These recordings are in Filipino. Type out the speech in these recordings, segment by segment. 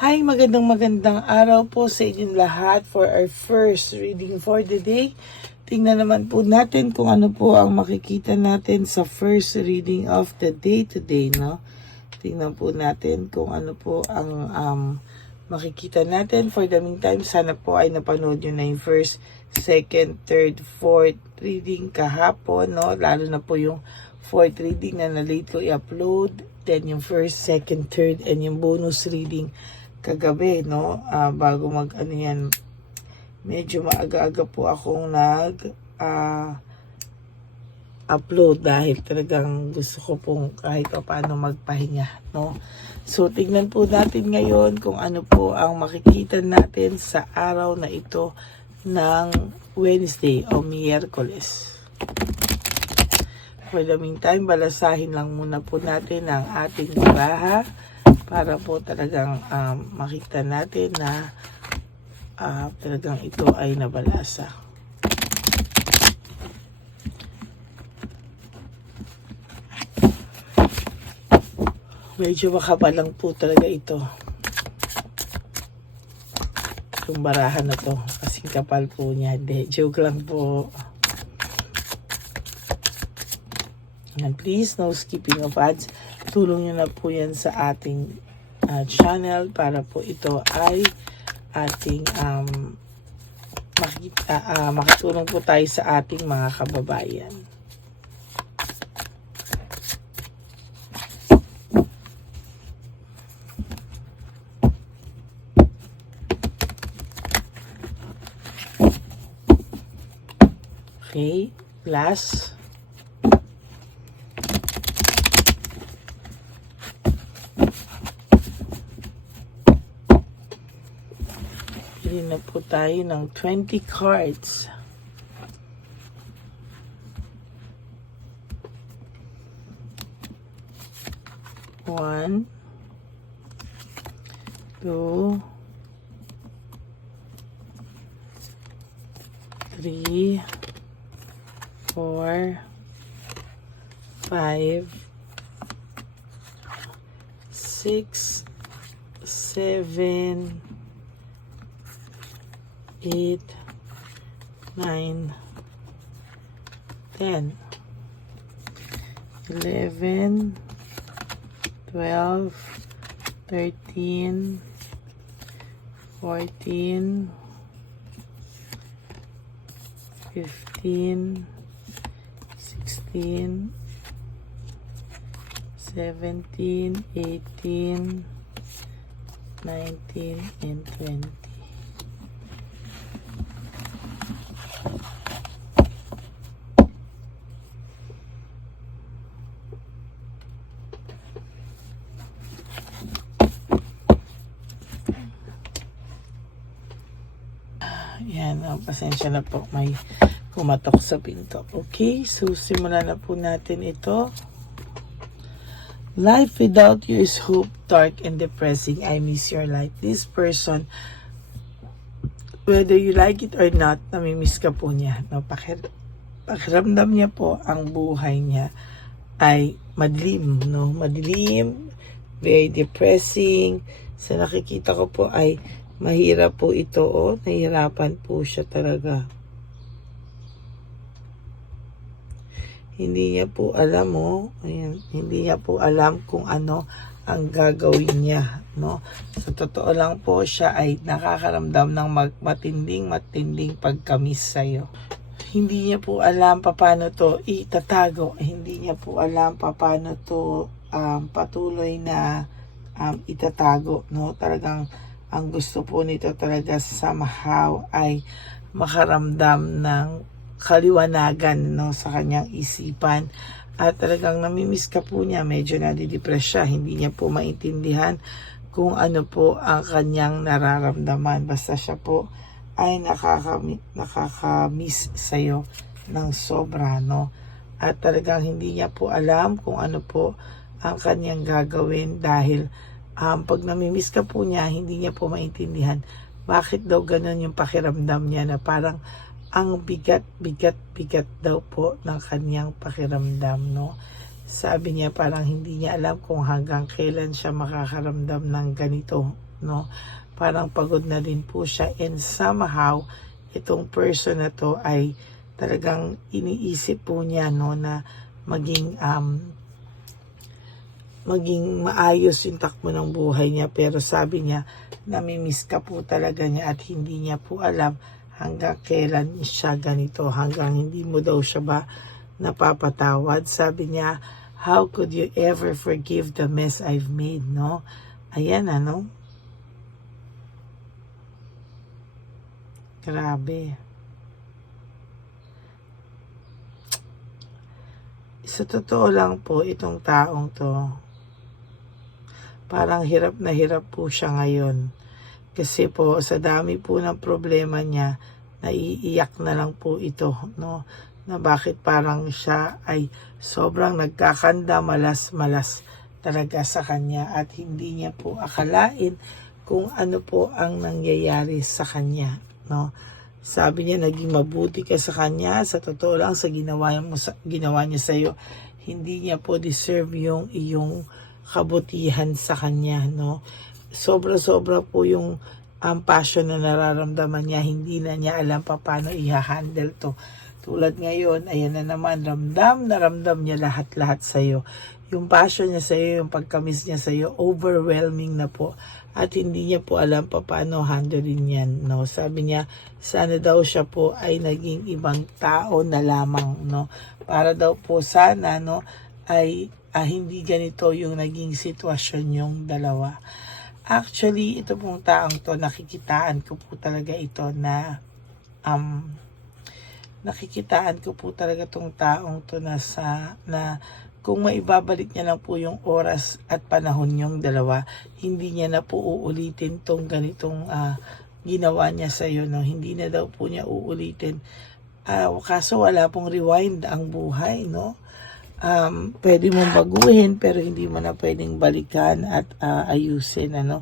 Hi, magandang araw po sa inyong lahat for our first reading for the day. Tingnan naman po natin kung ano po ang makikita natin sa first reading of the day today, no? Tingnan po natin kung ano po ang makikita natin. For the meantime, sana po ay napanood nyo na yung first, second, third, fourth reading kahapon, no? Lalo na po yung fourth reading na na-late ko i-upload. Then yung first, second, third, and yung bonus reading kagabi, no? Bago yan, medyo maaga-aga po akong upload dahil talagang gusto ko pong kahit pa paano magpahinga, no? So, tignan po natin ngayon kung ano po ang makikita natin sa araw na ito ng Wednesday o Miyerkules. For the meantime, balasahin lang muna po natin ang ating baraha para po talagang makita natin na talagang ito ay nabalasa. Medyo makapal lang po talaga ito. Yung barahan na to. Kasing kapal po niya. De, joke lang po. And please, no skipping of ads. Tulong nyo na po yan sa ating channel para po ito ay ating makatulong po tayo sa ating mga kababayan. Okay, last. Pili na po tayo ng 20 cards. One, two, three, 4, 5, 6, 7, 8, 9, 10, 11, 12, 13, 14, 15, 16, 17, 18, 19, and 20. Yan, pasensya na po, may kumatok sa pinto. Okay, so simulan na po natin ito. Life without you is hope, dark and depressing. I miss your light. This person, whether you like it or not, namimiss ka po niya. No? Pakiramdam niya po ang buhay niya ay madilim, no? Madilim, very depressing. Sa nakikita ko po ay mahirap po ito, oh. Nahihirapan po siya talaga. Hindi niya po alam, oh. Ayan, hindi niya po alam kung ano ang gagawin niya, no? Sa totoo lang po, siya ay nakakaramdam ng matinding pagkamis sa'yo. Hindi niya po alam paano to itatago. Hindi niya po alam paano to patuloy na itatago, no? Talagang ang gusto po nito talaga somehow ay makaramdam ng kaliwanagan, no, sa kanyang isipan. At talagang namimiss ka po niya, medyo nadidepress siya, hindi niya po maintindihan kung ano po ang kanyang nararamdaman. Basta siya po ay nakakamiss sa'yo ng sobra, no? At talagang hindi niya po alam kung ano po ang kanyang gagawin dahil pag namimiss ka po niya, hindi niya po maintindihan bakit daw ganun yung pakiramdam niya na parang ang bigat daw po ng kanyang pakiramdam, no? Sabi niya parang hindi niya alam kung hanggang kailan siya makakaramdam ng ganito no? Parang pagod na din po siya, and somehow itong person na to ay talagang iniisip po niya, no, na maging maayos yung takbo ng buhay niya, pero sabi niya namimiss ka po talaga niya at hindi niya po alam hanggang kailan siya ganito, hanggang hindi mo daw siya ba napapatawad. Sabi niya, how could you ever forgive the mess I've made, no? Ayan, ano? Grabe. Sa totoo lang po, itong taong to, parang hirap na hirap po siya ngayon. Kasi po, sa dami po ng problema niya, naiiyak na lang po ito, no? Na bakit parang siya ay sobrang nagkakanda, malas-malas talaga sa kanya at hindi niya po akalain kung ano po ang nangyayari sa kanya, no? Sabi niya, naging mabuti ka sa kanya. Sa totoo lang, sa ginawa niya sa iyo, hindi niya po deserve yung iyong kabutihan sa kanya, no? Sobra-sobra po yung passion na nararamdaman niya, hindi na niya alam pa paano i-handle to. Tulad ngayon, ayan na naman, ramdam niya lahat-lahat sa iyo. Yung passion niya sa iyo, yung pagkamis niya sa iyo, overwhelming na po. At hindi niya po alam pa paano handlein yan, no? Sabi niya, sana daw siya po ay naging ibang tao na lamang, no? Para daw po sana, no, ay hindi ganito yung naging sitwasyon yung dalawa. Actually, ito pong taong to, nakikitaan ko po talaga ito na nakikitaan ko po talaga tong taong to na kung maibabalik niya lang po yung oras at panahon yung dalawa, hindi niya na po uulitin tong ganitong ginawa niya sa iyo, no? Hindi na daw po niya uulitin. Kaso wala pong rewind ang buhay, no? Pwede mong baguhin pero hindi mo na pwedeng balikan at ayusin, ano?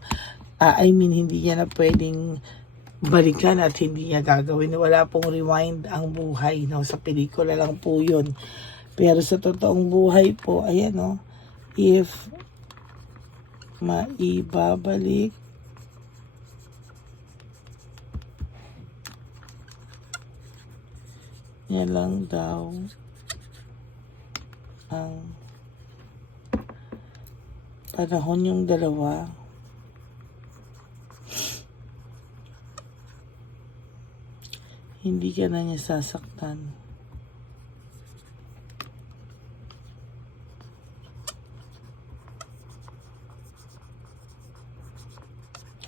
Hindi niya na pwedeng balikan at hindi niya gagawin. Wala pong rewind ang buhay, no? Sa pelikula lang po yun. Pero sa totoong buhay po, ayan, no? If maibabalik niya lang daw ang panahon yung dalawa, hindi ka na niya sasaktan.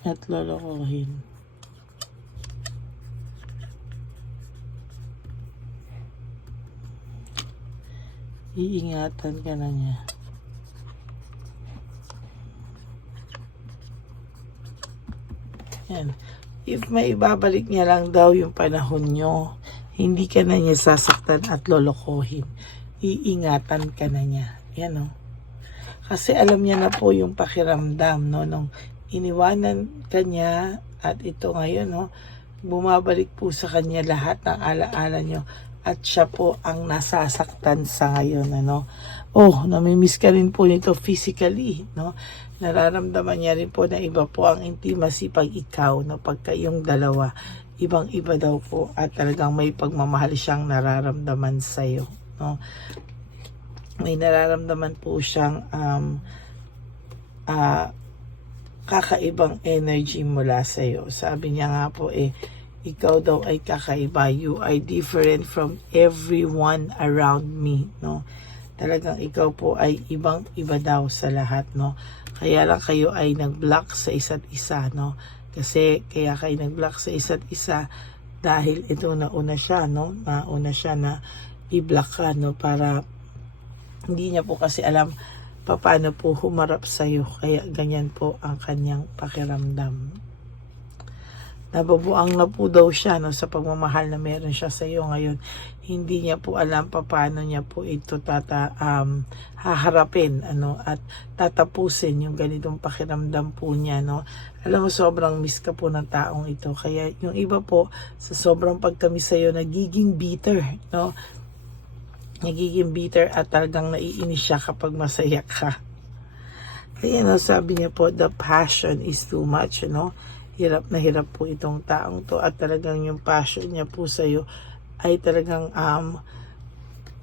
At lolokohin. Iingatan ka na niya. Yan. If may ibabalik niya lang daw yung panahon nyo, hindi ka na niya sasaktan at lolokohin. Iingatan ka na niya. Yan, no? Kasi alam niya na po yung pakiramdam, no? Nung iniwanan ka niya at ito ngayon, no? Bumabalik po sa kanya lahat ng alaala nyo. At siya po ang nasasaktan sa ngayon, ano? Namimiss ka rin po nito physically, no? Nararamdaman niya rin po na iba po ang intimacy pag ikaw, no? Pag kayong dalawa, ibang-iba daw po at talagang may pagmamahal siyang nararamdaman sa'yo, no? May nararamdaman po siyang kakaibang energy mula sa'yo. Sabi niya nga po, ikaw daw ay kakaiba. You are different from everyone around me, no? Talagang ikaw po ay ibang-iba daw sa lahat, no? Kaya lang kayo ay nag-block sa isa't isa, no? Kasi kaya kayo nag-block sa isa't isa dahil ito nauna siya, no? Nauna siya na i-block ka, no? Para hindi niya po kasi alam paano po humarap sa'yo. Kaya ganyan po ang kanyang pakiramdam. Nababuang na po daw siya, no, sa pagmamahal na meron siya sa iyo ngayon. Hindi niya po alam paano niya po ito haharapin, ano, at tatapusin yung ganitong pakiramdam po niya, no. Alam mo, sobrang miss ka po ng taong ito. Kaya yung iba po, sa sobrang pagkamiss sa iyo, nagiging bitter, no. Nagiging bitter at talagang naiinis siya kapag masaya ka. Ayan, sabi niya po, the passion is too much, no? Hirap na hirap po itong taong to at talagang yung passion niya po sa'yo ay talagang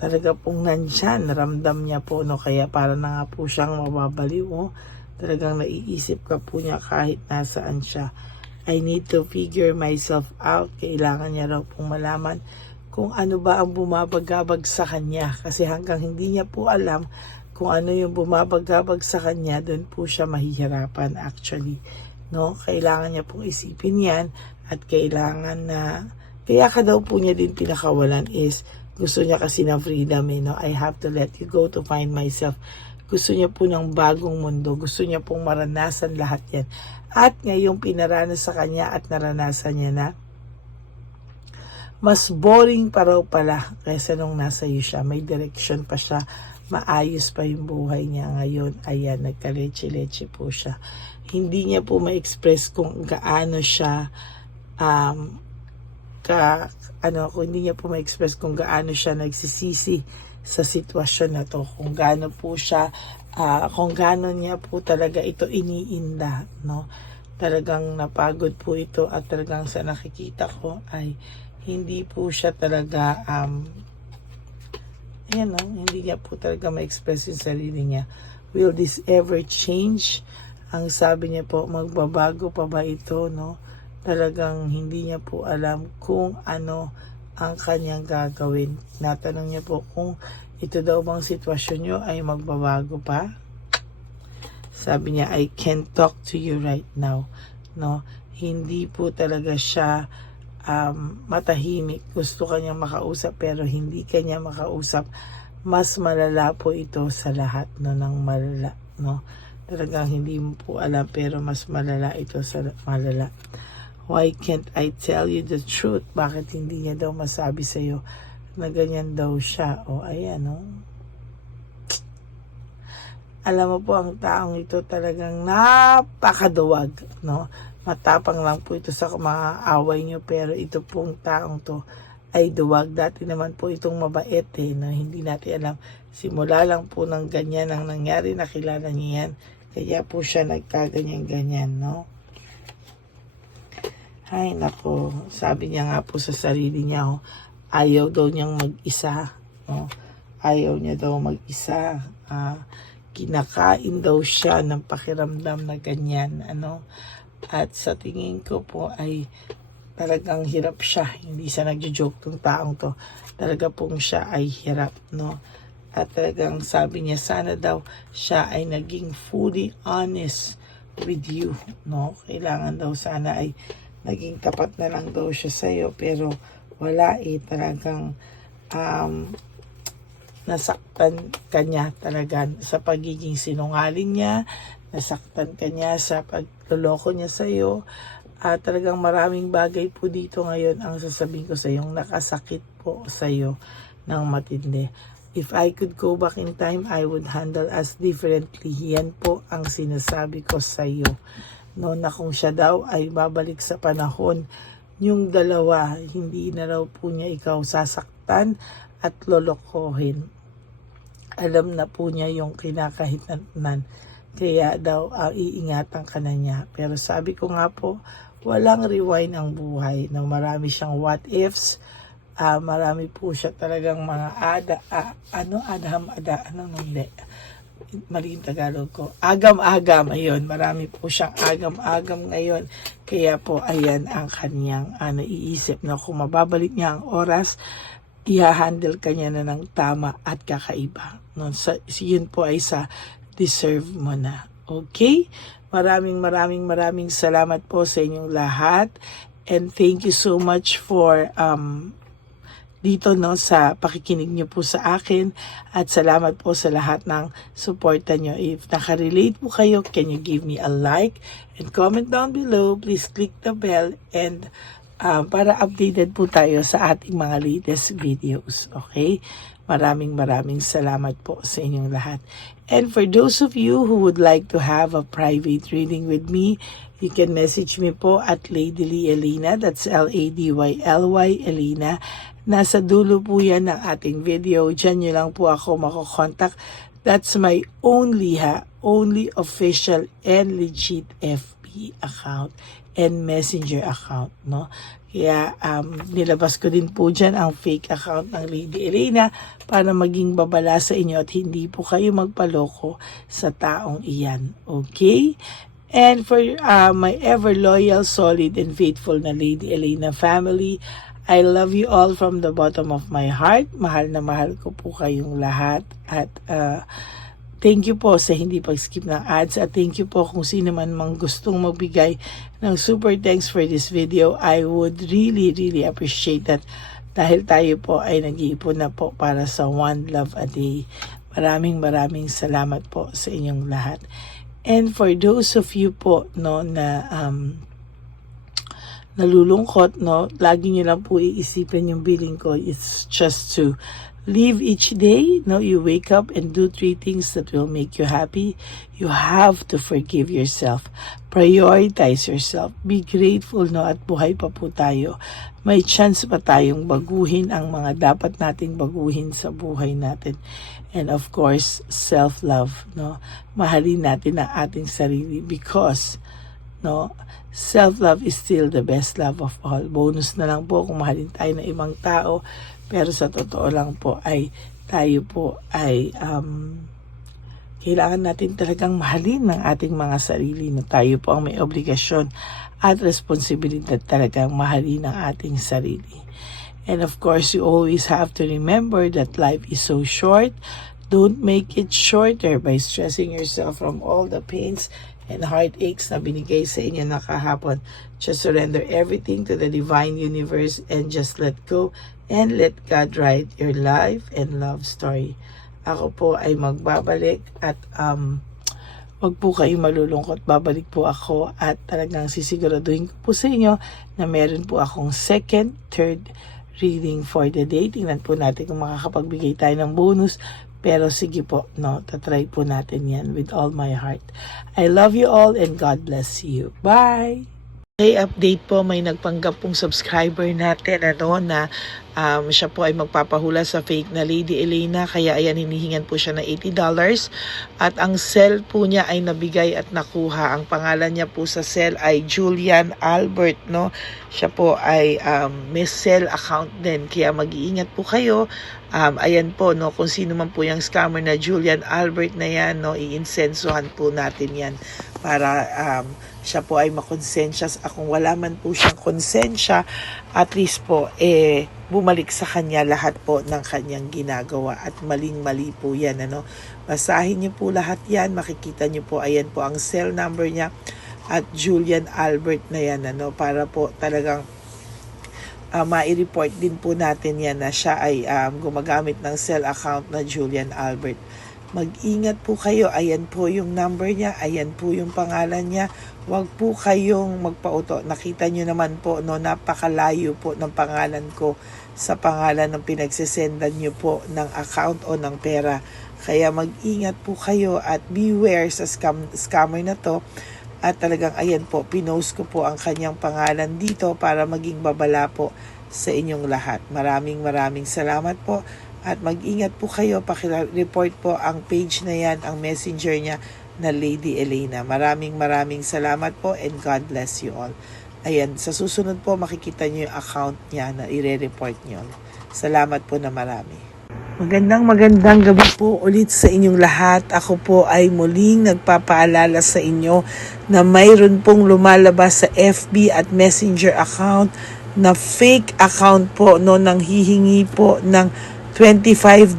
talaga pong nandyan, naramdam niya po, no? Kaya para na nga po siyang mababaliw, oh. Talagang naiisip ka po niya kahit nasaan siya. I need to figure myself out. Kailangan niya raw pong malaman kung ano ba ang bumabagabag sa kanya. Kasi hanggang hindi niya po alam kung ano yung bumabagabag sa kanya, doon po siya mahihirapan actually. No? Kailangan niya pong isipin yan at kailangan na, kaya ka daw po niya din pinakawalan is, gusto niya kasi ng freedom, no? I have to let you go to find myself. Gusto niya po ng bagong mundo. Gusto niya pong maranasan lahat yan. At ngayong pinaranas sa kanya at naranasan niya na, mas boring pa raw pala kaysa nung nasa iyo siya. May direction pa siya. Maayos pa yung buhay niya ngayon. Ayan, nagka-leche-leche po siya. Hindi niya po ma-express kung gaano siya kung hindi niya po ma-express kung gaano siya nagsisisi sa sitwasyon na to. Kung gaano po siya kung gaano niya po talaga ito iniinda, no? Talagang napagod po ito at talagang sa nakikita ko ay hindi po siya talaga ayan, no? Hindi niya po talaga ma-express yung sarili niya. Will this ever change? Ang sabi niya po, magbabago pa ba ito, no? Talagang hindi niya po alam kung ano ang kanyang gagawin. Natanong niya po kung ito daw bang sitwasyon niyo ay magbabago pa. Sabi niya, I can't talk to you right now, no? Hindi po talaga siya matahimik. Gusto kanyang makausap pero hindi kanya makausap. Mas malala po ito sa lahat, no, ng malala, no? Talagang hindi mo po alam pero mas malala ito sa malala. Why can't I tell you the truth? Bakit hindi niya daw masabi sa'yo na ganyan daw siya? O ayan, no? Alam mo po, ang taong ito talagang napakaduwag, no? Matapang lang po ito sa mga away nyo, pero ito pong taong to ay duwag. Dati naman po itong mabait, no? Hindi natin alam. Simula lang po ng ganyan ang nangyari, nakilala niya yan. Kaya po siya nagkaganyan-ganyan, no? Ay, nako. Sabi niya nga po sa sarili niya, oh, ayaw daw niyang mag-isa, no? Ayaw niya daw mag-isa. Kinakain daw siya ng pakiramdam na ganyan, ano? At sa tingin ko po ay talagang hirap siya. Hindi siya nagjo-joke tong taong to. Talaga pong siya ay hirap, no? At talagang sabi niya, sana daw siya ay naging fully honest with you, no? Kailangan daw sana ay naging tapat na lang daw siya sa'yo. Pero wala talagang nasaktan kanya talaga sa pagiging sinungaling niya. Nasaktan kanya sa pagloloko niya sa iyo. Talagang maraming bagay po dito ngayon ang sasabihin ko sa iyo, nakasakit po sa iyo ng matindi. If I could go back in time, I would handle us differently. Yan po ang sinasabi ko sa iyo. No, na kung siya daw ay babalik sa panahon, yung dalawa, hindi na raw po niya ikaw sasaktan at lolokohin. Alam na po niya yung kinakahinatnan. Kaya daw iingatan ka na niya. Pero sabi ko nga po, walang rewind ang buhay. No? Marami siyang what ifs. Marami po siya talagang mga mali yung Tagalog ko. Agam-agam, ayun. Marami po siyang agam-agam ngayon. Kaya po, ayan ang kanyang naiisip na kung mababalik niya ang oras, i-handle kanya na ng tama at kakaiba. No? Yun po ay sa deserve mo na. Okay? Maraming salamat po sa inyong lahat. And thank you so much for dito, no, sa pakikinig nyo po sa akin. At salamat po sa lahat ng suporta nyo. If nakarelate po kayo, can you give me a like and comment down below? Please click the bell and para updated po tayo sa ating mga latest videos. Okay? Maraming salamat po sa inyong lahat. And for those of you who would like to have a private reading with me, you can message me po at Ladyly Elena. That's Ladyly Elena. Nasa dulo po yan ng ating video. Diyan nyo lang po ako makokontak. That's my only official and legit FB account and messenger account, no? Kaya nilabas ko din po dyan ang fake account ng Lady Elena para maging babala sa inyo at hindi po kayo magpaloko sa taong iyan. Okay? And for my ever loyal, solid, and faithful na Lady Elena family, I love you all from the bottom of my heart. Mahal na mahal ko po kayong lahat. At thank you po sa hindi pag-skip ng ads. At thank you po kung sino man mang gustong magbigay ng super thanks for this video. I would really appreciate that. Dahil tayo po ay nag-iipon na po para sa One Love a Day. Maraming salamat po sa inyong lahat. And for those of you po, no, na nalulungkot, no, lagi nyo lang po iisipin yung billing ko. It's just to live each day. No, you wake up and do 3 things that will make you happy. You have to forgive yourself. Prioritize yourself. Be grateful, no, at buhay pa po tayo. May chance pa tayong baguhin ang mga dapat nating baguhin sa buhay natin. And of course, self-love, no. Mahalin natin ang ating sarili because, no, self-love is still the best love of all. Bonus na lang po kung mahalin tayo ng ibang tao. Pero sa totoo lang po ay tayo po ay kailangan natin talagang mahalin ng ating mga sarili na tayo po ang may obligasyon at responsibilidad talagang mahalin ang ating sarili. And of course, you always have to remember that life is so short. Don't make it shorter by stressing yourself from all the pains and heartaches na binigay sa inyo na kahapon. Just surrender everything to the divine universe and just let go and let God write your life and love story. Ako po ay magbabalik at wag po kayong malulungkot. Babalik po ako at talagang sisiguraduhin ko po sa inyo na meron po akong second, third reading for the day. Tingnan po natin kung makakapagbigay tayo ng bonus. Pero sige po, no, tatry po natin yan with all my heart. I love you all and God bless you. Bye! Okay, update po, may nagpanggap pong subscriber natin na siya po ay magpapahula sa fake na Lady Elena, kaya ayan, hinihingan po siya na $80 at ang cell po niya ay nabigay at nakuha. Ang pangalan niya po sa cell ay Julian Albert, no. Siya po ay may cell account din, kaya mag-iingat po kayo. Ayan po, no, kung sino man po yung scammer na Julian Albert na yan, no, iinsensuhan po natin yan para siya po ay makonsensya. Kung wala man po siyang konsensya, at least po bumalik sa kanya lahat po ng kanyang ginagawa at maling-mali po yan, ano. Basahin niyo po lahat yan, makikita niyo po, ayan po ang cell number niya at Julian Albert na yan, ano, para po talagang ma-report din po natin yan na siya ay gumagamit ng cell account na Julian Albert. Mag-ingat po kayo. Ayan po yung number niya. Ayan po yung pangalan niya. Huwag po kayong magpauto. Nakita nyo naman po, no, napakalayo po ng pangalan ko sa pangalan ng pinagsisendan nyo po ng account o ng pera. Kaya mag-ingat po kayo at beware sa scammer na to. At talagang ayan po, pinost ko po ang kanyang pangalan dito para maging babala po sa inyong lahat. Maraming salamat po. At mag-ingat po kayo, pakireport po ang page na yan, ang messenger niya na Lady Elena. Maraming salamat po and God bless you all. Ayan, sa susunod po makikita niyo yung account niya na ire-report niyo. Salamat po na marami. Magandang gabi po ulit sa inyong lahat. Ako po ay muling nagpapaalala sa inyo na mayroon pong lumalabas sa FB at Messenger account na fake account po, no, nang hihingi po ng $25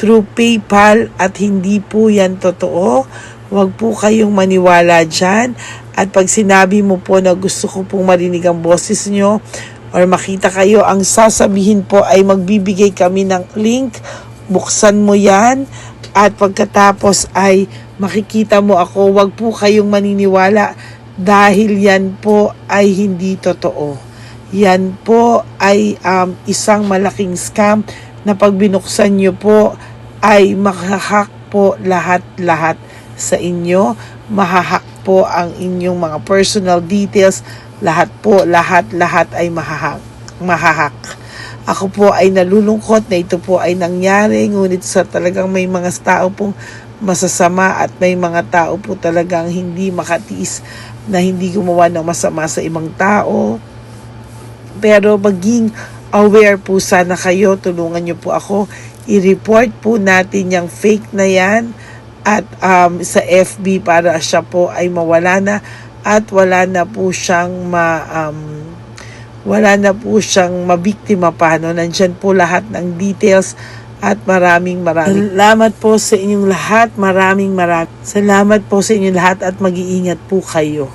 through PayPal at hindi po yan totoo. Huwag po kayong maniwala dyan. At pag sinabi mo po na gusto ko pong marinig ang boses nyo or makita kayo, ang sasabihin po ay magbibigay kami ng link. Buksan mo yan at pagkatapos ay makikita mo ako. Huwag po kayong maniniwala dahil yan po ay hindi totoo. Yan po ay isang malaking scam na pag binuksan nyo po ay mahahack po lahat sa inyo. Mahahack po ang inyong mga personal details. Lahat ay mahahack. Ako po ay nalulungkot na ito po ay nangyari, ngunit sa talagang may mga tao pong masasama at may mga tao po talagang hindi makatiis na hindi gumawa ng masama sa ibang tao. Pero maging aware po sana kayo, tulungan niyo po ako, i-report po natin yung fake na yan at sa FB para siya po ay mawala na at wala na po siyang mabiktima pa. No? Nandyan po lahat ng details at maraming salamat po sa inyong lahat. Maraming salamat po sa inyong lahat at mag-iingat po kayo.